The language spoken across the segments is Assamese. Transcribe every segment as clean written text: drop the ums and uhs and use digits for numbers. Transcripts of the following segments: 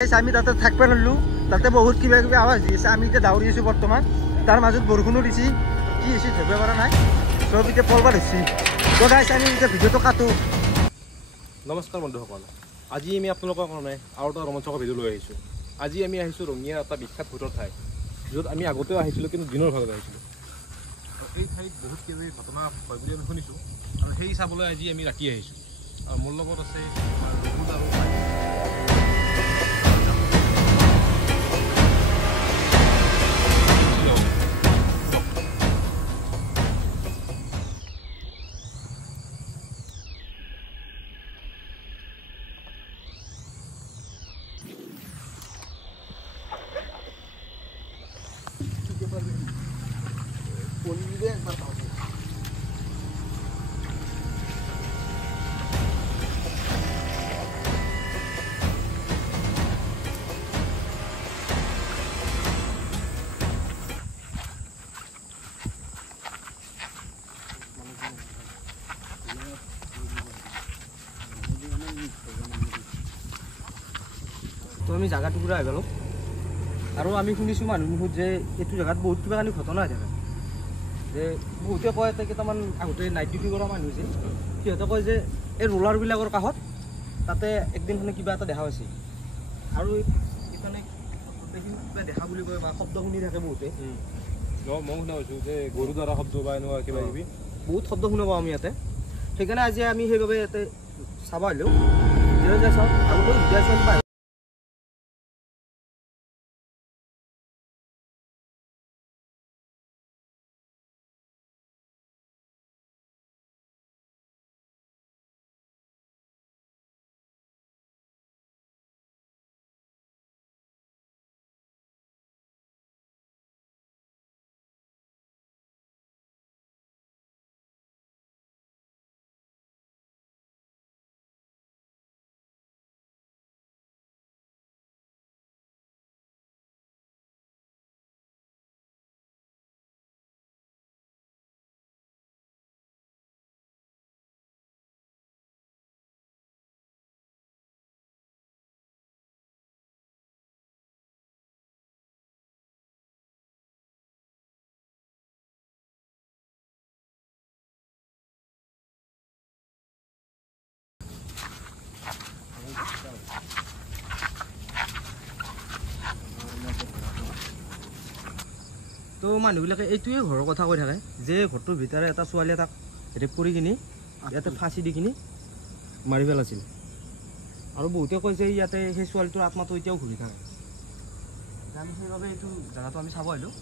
আমি তাতে থাকব নলো তাতে বহুত কিবা কিবি আৱাজ দি আছে আমি এতিয়া দাউৰি আছোঁ বৰ্তমান তাৰ মাজত বৰষুণো দিছি কি হৈছে ধৰিব পৰা নাই চব এতিয়া পলবা ধৰিছি তো গাইছ আমি এতিয়া ভিডিঅ'টো কাটো। নমস্কাৰ বন্ধুসকল, আজি আমি আপোনালোকৰ কাৰণে আৰু এটা ৰোমাঞ্চকৰ ভিডিঅ' লৈ আহিছোঁ। আজি আমি আহিছোঁ ৰঙিয়াৰ এটা বিখ্যাত ভোটৰ ঠাই য'ত আমি আগতেও আহিছিলোঁ কিন্তু দিনৰ ভাগত আহিছিলোঁ। এই ঠাইত বহুত কিবা ঘটনা হয় বুলি আমি শুনিছোঁ আৰু সেই চাবলৈ আজি আমি ৰাতি আহিছোঁ আৰু মোৰ লগত আছে ৰঘুদ আৰু তো আমি জাগা টুকুৰা আহি গ'লোঁ আৰু আমি শুনিছোঁ মানুহ মুখত যে এইটো জেগাত বহুত কিবা কানি ঘটনা হৈ থাকে যে বহুতে কয় কেইটামান আগতে নাইট ডিউটি কৰা মানুহ হৈছে সিহঁতে কয় যে এই ৰোলাৰবিলাকৰ কাষত তাতে একদিনখনে কিবা এটা দেখা পাইছে আৰু এইকাৰণে কিবা দেখা বুলি কয় বা শব্দ শুনি থাকে বহুতে। মই শুনা পাইছোঁ যে গৰু দ্বাৰা শব্দ বা এনেকুৱা কিবা কিবি বহুত শব্দ শুনা পাওঁ আমি ইয়াতে। সেইকাৰণে আজি আমি সেইবাবে ইয়াতে চাব আহিলোঁ ভিডিঅ' চাওঁ আগতেও ভিডিঅ' চাওঁ পাই। তো মানুহবিলাকে এইটোৱে ঘৰৰ কথা কৈ থাকে যে ঘৰটোৰ ভিতৰে এটা ছোৱালী এটাক ৰেপ কৰি কিনি ইয়াতে ফাঁচি দি কিনি মাৰি পেলাইছিল আৰু বহুতে কয় যে ইয়াতে সেই ছোৱালীটোৰ আত্মাটো এতিয়াও ঘূৰি থাকে। আমি সেইবাবে এইটো জেগাটো আমি চাব আহিলোঁ।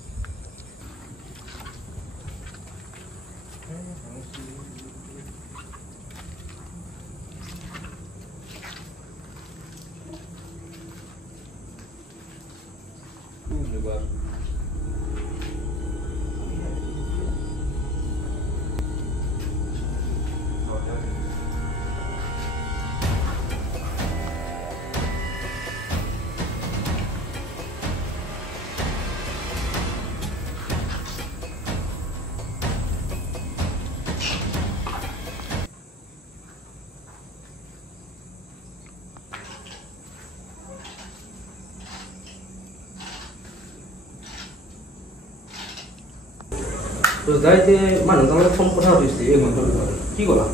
তো যাইতে মানুহ তাৰমানে ফোন কথা পাতিছে এই ঘণ্টাৰ কি ক'লা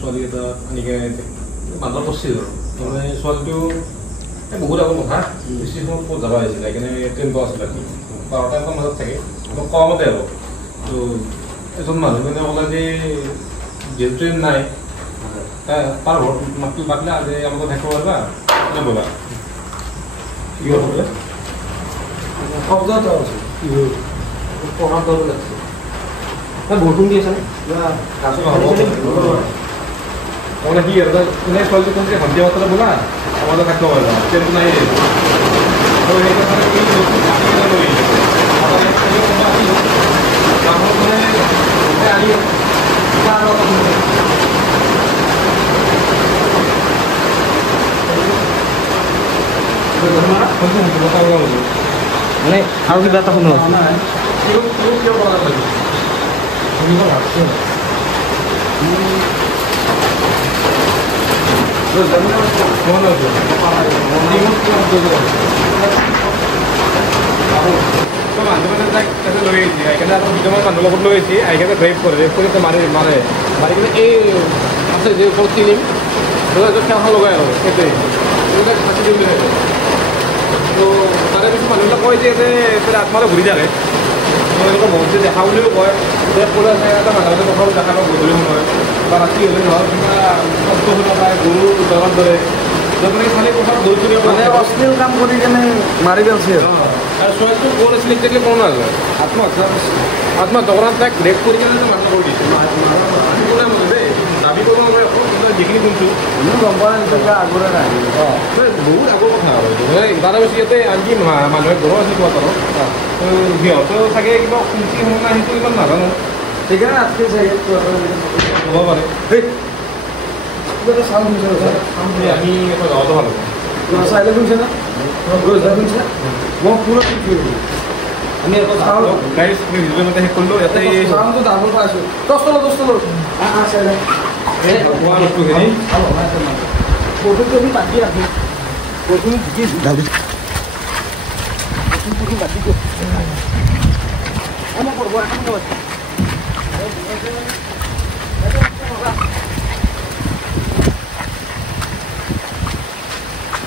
ছোৱালী এটা আনিকে বান্ধৰ কৰিছিল আৰু মানে ছোৱালীটো বহুত আগৰ কথা বেছি সময় ক'ত যাব আহিছিলে সেইকাৰণে ট্ৰেইন পোৱা আছিলে 12টা মাজত থাকে অলপ কমতে আৰু তো এজন মানুহ মানে ক'লে যে যিহেতু ট্ৰেইন নাই তাৰ ঘৰত মাতটো পাতিলে আজি আমাক থাকিব পাৰিবা মানে ব'লা কি হ'ল বোলে কব্জা এটা আছে কি হ'ল পঢ়াৰ দল লাগছে বৰষুণ দি আছে মানে কি আৰু কোনে ছোৱালীটো কোন সন্ধিয়া মাত্ৰালে বোলা আমাদেৰ থাকিব পাৰিবা ট্ৰেইনটো নাই মানে আৰু কিবা এটা শুনো আছে মানুহ তাক তাতে লৈ আহিছে সেইকাৰণে আকৌ দুটামান মানুহৰ লগত লৈ আহিছে আহিকেনে ৰেপ কৰি মাৰি মাৰি কিনে এই আছে যে ওপৰত চিলিম খেলখন লগাই আৰু সেইটোৱে এইবিলাক ফাঁচি দিম বুলি ভাবে তো তাৰে পিছত মানুহবিলাক কয় যে ইয়াতে আত্মাটো ঘূৰি থাকে তেওঁলোকে বহুত দেখা বুলিও কয় যে ক'লে এটা মানুহে কথা দেখা পাওঁ গধূলি সময় বা ৰাতি হ'লে ধৰক কিবা শব্দ শুনা পায় গৰু দৰকাৰ দৰে মানে খালী কথা গৰু চুৰি মানে অশ্লীল কাম কৰি কেনে মাৰি পেলাইছে আৰু ছোৱালীটো কোন আছিলে একজেক্টলি কোন নাজানে আত্মহত্যা কৰা তাক ৰেপ কৰি কেনে মানুহ কৰি দিছে দেই দাবী কৰিব নোৱাৰে যিখিনি শুনছোঁ গম পোৱা নাই আগৰে নাই বহুত আগৰ কথা আৰু তাৰে বেছি ইয়াতে আনকি মানুহে ঘৰৰ আছিল কোৱাটাৰত সিহঁতেও চাগে কিবা শুনছি শুনা সেইটো ইমান নাজানো সেইকাৰণে আজকে চাগে হ'ব পাৰে আমি এটা গাঁৱতো ভাল হ'ব চাইলে শুনছে না শুনছে মই পুৰো আমি এটা চাও গাইজ আমি ভিডিঅ' মতে শেষ কৰিলোঁ ইয়াতে চাউণ্ডটো ডাঙৰ পাইছোঁ 10 তলত চাইলে খোৱা বস্তুখিনি ফটোটো আমি বাকি ৰাখি ফটো বাকি আমাৰ কৰিব